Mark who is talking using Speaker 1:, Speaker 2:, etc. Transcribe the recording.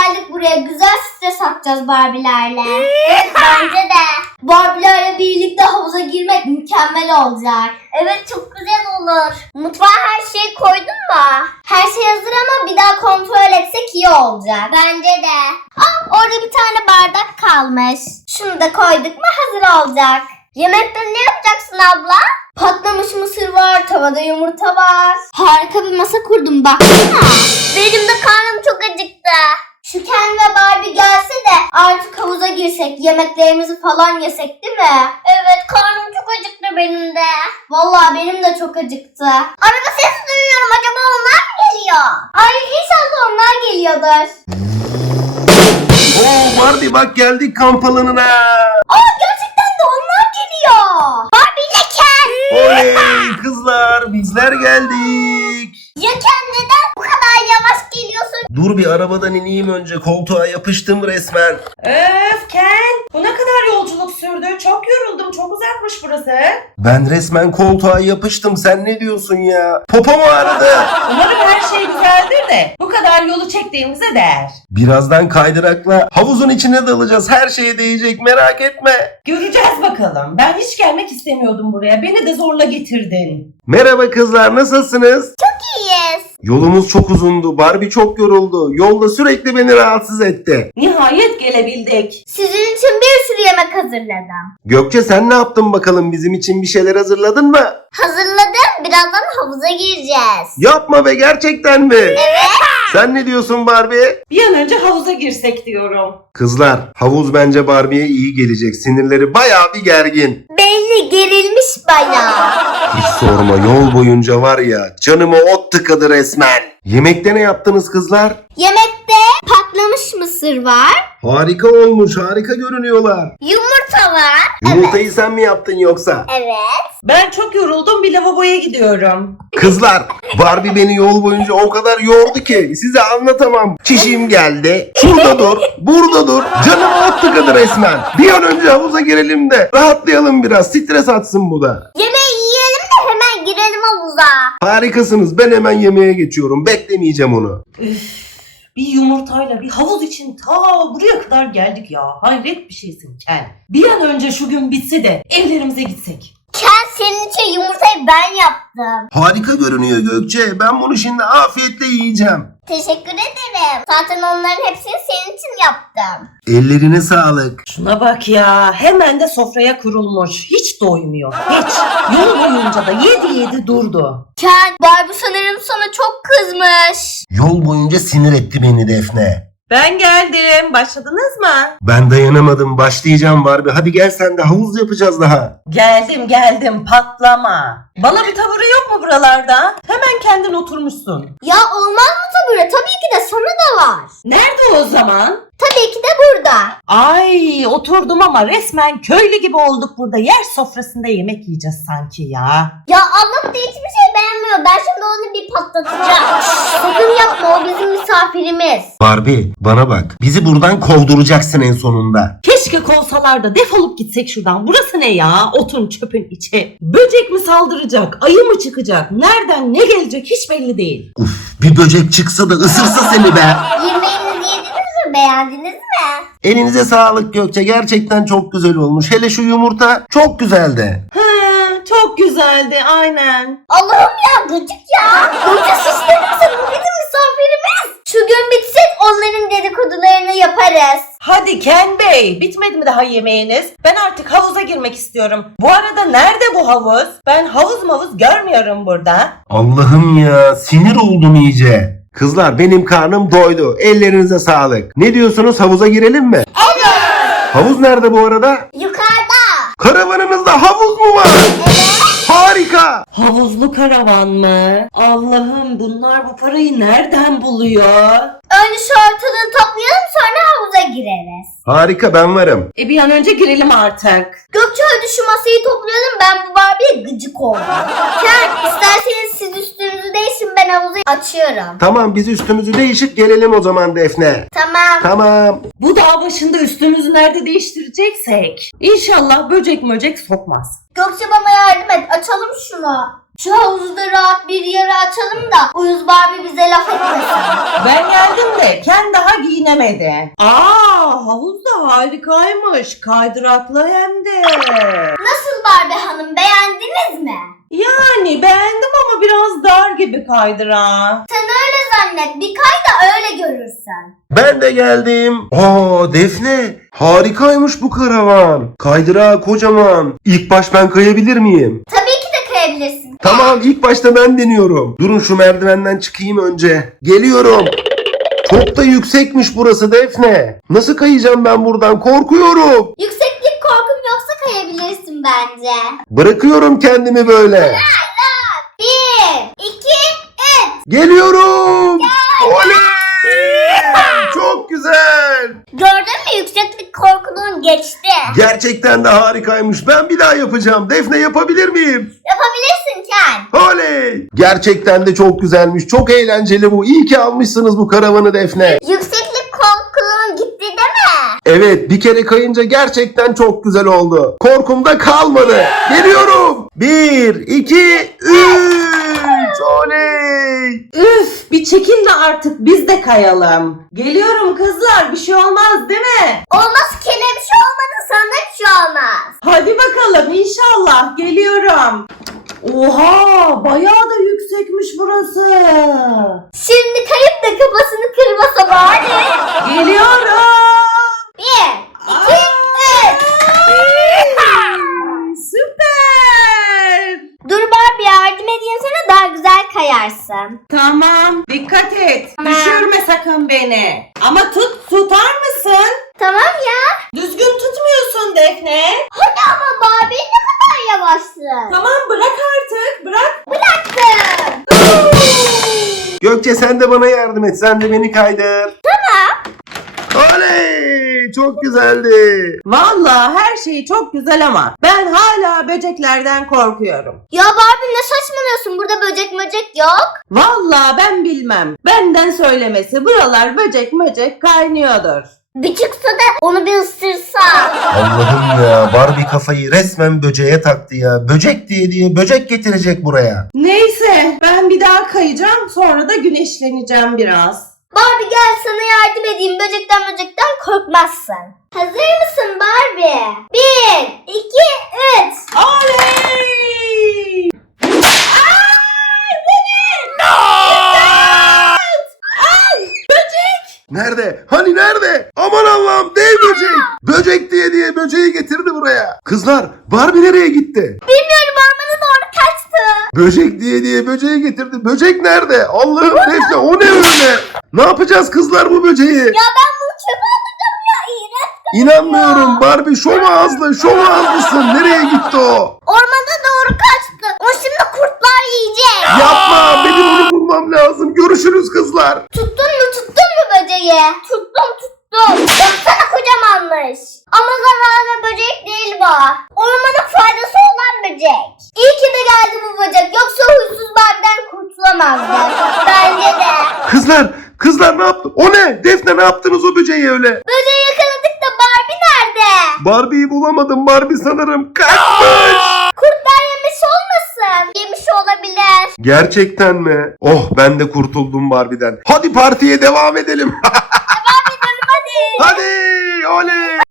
Speaker 1: geldik buraya. Güzel stres atacağız Barbie'lerle. Evet bence de. Barbie'lerle birlikte havuza girmek mükemmel olacak. Evet çok güzel olur. Mutfağa her şeyi koydun mu? Her şey hazır ama bir daha kontrol etsek iyi olacak. Bence de. Orada bir tane bardak kalmış. Şunu da koyduk mu hazır olacak. Yemekte ne yapacaksın abla? Patlamış mısır var, tavada yumurta var. Harika bir masa kurdum baksana. Benim de karnım çok acıktı. Şu Ken ve Barbie gelse de artık havuza girsek, yemeklerimizi falan yesek değil mi? Evet, karnım çok acıktı benim de. Vallahi benim de çok acıktı. Araba sesi duyuyorum, acaba onlar mı geliyor? Ay inşallah onlar geliyordur.
Speaker 2: Oo Barbie bak geldik kamp alanına.
Speaker 1: Gerçekten de onlar geliyor. Barbie ile Ken.
Speaker 2: Oley kızlar bizler geldik.
Speaker 1: Ya Ken neden bu kadar yavaş geliyorsun?
Speaker 2: Dur bir arabadan ineyim önce, koltuğa yapıştım resmen.
Speaker 3: Öf Ken, bu ne kadar yolculuk sürdü? Çok yoruldum, çok uzakmış burası.
Speaker 2: Ben resmen koltuğa yapıştım, sen ne diyorsun ya? Popom ağrıdı.
Speaker 3: Umarım her şey güzeldir de bu kadar yolu çektiğimize değer.
Speaker 2: Birazdan kaydırakla havuzun içine dalacağız, her şeye değecek, merak etme.
Speaker 3: Göreceğiz bakalım. Ben hiç gelmek istemiyordum buraya. Beni de zorla getirdin.
Speaker 2: Merhaba kızlar, nasılsınız?
Speaker 1: İyiyiz.
Speaker 2: Yolumuz çok uzundu, Barbie çok yoruldu. Yolda sürekli beni rahatsız etti.
Speaker 3: Nihayet gelebildik.
Speaker 1: Sizin için bir sürü yemek hazırladım.
Speaker 2: Gökçe sen ne yaptın bakalım, bizim için bir şeyler hazırladın mı?
Speaker 1: Hazırladım. Birazdan havuza gireceğiz.
Speaker 2: Yapma be, gerçekten mi? Evet. Sen ne diyorsun Barbie?
Speaker 3: Bir an önce havuza girsek diyorum.
Speaker 2: Kızlar, havuz bence Barbie'ye iyi gelecek. Sinirleri bayağı bir gergin.
Speaker 1: Belli gerilmiş bayağı.
Speaker 2: Hiç sorma, yol boyunca var ya, canıma ot tıkadı resmen. Yemekte ne yaptınız kızlar?
Speaker 1: Yemekte patlamış mısır var.
Speaker 2: Harika olmuş, harika görünüyorlar.
Speaker 1: Yumurta var.
Speaker 2: Yumurtayı sen mi yaptın yoksa?
Speaker 1: Evet.
Speaker 3: Ben çok yoruldum, bir lavaboya gidiyorum.
Speaker 2: Kızlar, Barbie beni yol boyunca o kadar yordu ki size anlatamam. Çişim geldi. Şurada dur, burada dur. Canıma ot tıkadı resmen. Bir an önce havuza girelim de rahatlayalım biraz. Stres atsın bu da.
Speaker 1: Yemeği yiyelim de hemen girelim havuza.
Speaker 2: Harikasınız. Ben hemen yemeğe geçiyorum. Beklemeyeceğim onu.
Speaker 3: Bir yumurtayla bir havuz için ta buraya kadar geldik ya. Hayret bir şeysin Ken. Bir an önce şu gün bitse de evlerimize gitsek.
Speaker 1: Ken senin için yumurtayı ben yaptım.
Speaker 2: Harika görünüyor Gökçe. Ben bunu şimdi afiyetle yiyeceğim.
Speaker 1: Teşekkür ederim. Zaten onların hepsini senin için yaptım.
Speaker 2: Ellerine sağlık.
Speaker 3: Şuna bak ya, hemen de sofraya kurulmuş. Hiç doymuyor, hiç. Yol boyunca da yedi durdu.
Speaker 1: Ken, Barbie sanırım sana çok kızmış.
Speaker 2: Yol boyunca sinir etti beni Defne.
Speaker 3: Ben geldim. Başladınız mı?
Speaker 2: Ben dayanamadım. Başlayacağım Barbie. Hadi gel sen de, havuz yapacağız daha.
Speaker 3: Geldim. Patlama. Bana bir tavırı yok mu buralarda? Hemen kendin oturmuşsun.
Speaker 1: Ya olmaz mı tabure? Tabii ki de sana da var.
Speaker 3: Nerede o zaman?
Speaker 1: Tabii ki de burada.
Speaker 3: Ay oturdum ama resmen köylü gibi olduk burada. Yer sofrasında yemek yiyeceğiz sanki ya.
Speaker 1: Ya ablam da hiçbir şey beğenmiyor. Ben şimdi onu bir patlatacağım. Sakın yapma, o bizim misafirimiz.
Speaker 2: Barbie bana bak. Bizi buradan kovduracaksın en sonunda.
Speaker 3: Keşke kovsalar da defolup gitsek şuradan. Burası ne ya? Otun çöpün içi. Böcek mi saldıracak? Ayı mı çıkacak? Nereden ne gelecek hiç belli değil.
Speaker 2: Uf, bir böcek çıksa da ısırsa seni be.
Speaker 1: Yemeğinizi yediniz mi? Beğendiniz mi?
Speaker 2: Elinize sağlık Gökçe. Gerçekten çok güzel olmuş. Hele şu yumurta çok güzeldi.
Speaker 3: Çok güzeldi aynen.
Speaker 1: Allah'ım ya, gıcık ya. Gıcık şişlerimse bu bizim misafirimiz. Şu gün bitsin, onların dedikodularını yaparız.
Speaker 3: Hadi Ken Bey, bitmedi mi daha yemeğiniz? Ben artık havuza girmek istiyorum. Bu arada nerede bu havuz? Ben havuz görmüyorum burada.
Speaker 2: Allah'ım ya, sinir oldum iyice. Kızlar benim karnım doydu. Ellerinize sağlık. Ne diyorsunuz, havuza girelim mi?
Speaker 1: Evet.
Speaker 2: Havuz nerede bu arada?
Speaker 1: Yukarıda.
Speaker 2: Karavanınızda havuz mu var? Harika.
Speaker 3: Havuzlu karavan mı? Allah'ım bunlar bu parayı nereden buluyor?
Speaker 1: Önce şu ortalığı toplayalım, sonra havuza gireriz.
Speaker 2: Harika, ben varım.
Speaker 3: Bir an önce girelim artık.
Speaker 1: Gökçe hadi şu masayı toplayalım, ben bu Barbie'ye gıcık oldum. Ken, isterseniz siz üstünüzü değişin, ben havuzu açıyorum.
Speaker 2: Tamam, biz üstümüzü değişip gelelim o zaman Defne.
Speaker 1: Tamam.
Speaker 2: Tamam.
Speaker 3: Bu dağ başında üstümüzü nerede değiştireceksek. İnşallah böcek sokmaz.
Speaker 1: Gökçe bana yardım et, açalım şunu. Şu havuzu da rahat bir yere açalım da uyuz Barbie bize laf etmesin.
Speaker 3: Ben geldim de Ken daha inemedi. Aa, havuz da harikaymış. Kaydıraklı hem de.
Speaker 1: Nasıl Barbie Hanım, beğendiniz mi?
Speaker 3: Yani beğendim ama biraz dar gibi kaydırağı.
Speaker 1: Sen öyle zannet, bir kay da öyle görürsen.
Speaker 2: Ben de geldim. Aa Defne, harikaymış bu karavan. Kaydırağı kocaman. İlk baş ben kayabilir miyim?
Speaker 1: Tabii ki de kayabilirsin.
Speaker 2: Tamam, ilk başta ben deniyorum. Durun şu merdivenden çıkayım önce. Geliyorum. Çok da yüksekmiş burası Defne. Nasıl kayacağım ben buradan? Korkuyorum.
Speaker 1: Yükseklik korkum yoksa kayabilirsin bence.
Speaker 2: Bırakıyorum kendimi böyle.
Speaker 1: 1, 2, 3.
Speaker 2: Geliyorum. Oley! Çok güzel.
Speaker 1: Gördün mü, yükseklik korkunun geçti.
Speaker 2: Gerçekten de harikaymış. Ben bir daha yapacağım. Defne, yapabilir miyim?
Speaker 1: Yapabilirsin Ken.
Speaker 2: Oley! Gerçekten de çok güzelmiş. Çok eğlenceli bu. İyi ki almışsınız bu karavanı Defne.
Speaker 1: Yükseklik korkunun gitti değil mi?
Speaker 2: Evet, bir kere kayınca gerçekten çok güzel oldu. Korkum da kalmadı. Geliyorum. 1, 2, 3. Oley!
Speaker 3: Üf, bir çekin de artık biz de kayalım. Geliyorum kızlar, bir şey olmaz değil mi?
Speaker 1: Olmaz Ken'e bir şey olmadı, sana da bir şey olmaz.
Speaker 3: Hadi bakalım inşallah, geliyorum. Oha, bayağı da yüksekmiş burası.
Speaker 1: Şimdi kayıp da kafasını kırmasa bari.
Speaker 3: Geliyorum.
Speaker 1: 1, 2, 3.
Speaker 3: Süper.
Speaker 1: Dur Barbie, yardım edeyim sana, daha güzel kayarsın.
Speaker 3: Tamam, dikkat et.
Speaker 1: Tamam.
Speaker 3: Düşürme sakın beni. Ama tutar mısın?
Speaker 1: Tamam ya.
Speaker 3: Düzgün tutmuyorsun Defne.
Speaker 1: Hadi ama Barbie, ne kadar yavaşsın.
Speaker 3: Tamam, bırak artık, bırak.
Speaker 1: Bıraktım.
Speaker 2: Gökçe, sen de bana yardım et. Sen de beni kaydır. Tamam. Oley! Çok güzeldi.
Speaker 3: Vallahi her şey çok güzel ama ben hala böceklerden korkuyorum.
Speaker 1: Ya Barbie, ne saçmalıyorsun, burada böcek yok.
Speaker 3: Vallahi ben bilmem. Benden söylemesi, buralar böcek kaynıyordur.
Speaker 1: Bir çıksa da onu bir ısırsa.
Speaker 2: Allah'ım ya, Barbie kafayı resmen böceğe taktı ya. Böcek diye böcek getirecek buraya.
Speaker 3: Neyse, ben bir daha kayacağım, sonra da güneşleneceğim biraz.
Speaker 1: Barbie gel, sana yardım edeyim, böcekten korkmazsın. Hazır mısın Barbie? 1, 2, 3.
Speaker 3: Oley!
Speaker 2: Nerede? Hani nerede? Aman Allah'ım, dev böcek. Böcek diye böceği getirdi buraya. Kızlar, Barbie nereye gitti?
Speaker 1: Bilmiyorum, ormana doğru kaçtı.
Speaker 2: Böcek diye böceği getirdi. Böcek nerede? Allah'ım Defne, o ne öyle? Ne yapacağız kızlar bu böceği?
Speaker 1: Ya ben bunu çöpe atacağım ya, iğrenç.
Speaker 2: İnanmıyorum Barbie, şom ağızlısın. Nereye gitti o?
Speaker 1: Ormana doğru kaçtı. O şimdi kurtlar yiyecek.
Speaker 2: Yapma, benim onu bulmam lazım. Görüşürüz kızlar.
Speaker 1: Tuttun mu böceği? Tuttum. Baksana, kocamanmış. Ama zararlı böcek değil bu. Ormana faydası olan böcek. İyi ki de geldi bu böcek. Yoksa huysuz Barbie'den kurtulamazdı. Bence de.
Speaker 2: Kızlar ne yaptı? O ne? Defne, ne yaptınız o böceği öyle?
Speaker 1: Böceği yakaladık da Barbie nerede?
Speaker 2: Barbie'yi bulamadım. Barbie sanırım kaçmış.
Speaker 1: Kurtlar yemiş olmasın? Yemiş olabilir.
Speaker 2: Gerçekten mi? Oh, ben de kurtuldum Barbie'den. Hadi partiye devam edelim.
Speaker 1: Hadi.
Speaker 2: Hadi oley.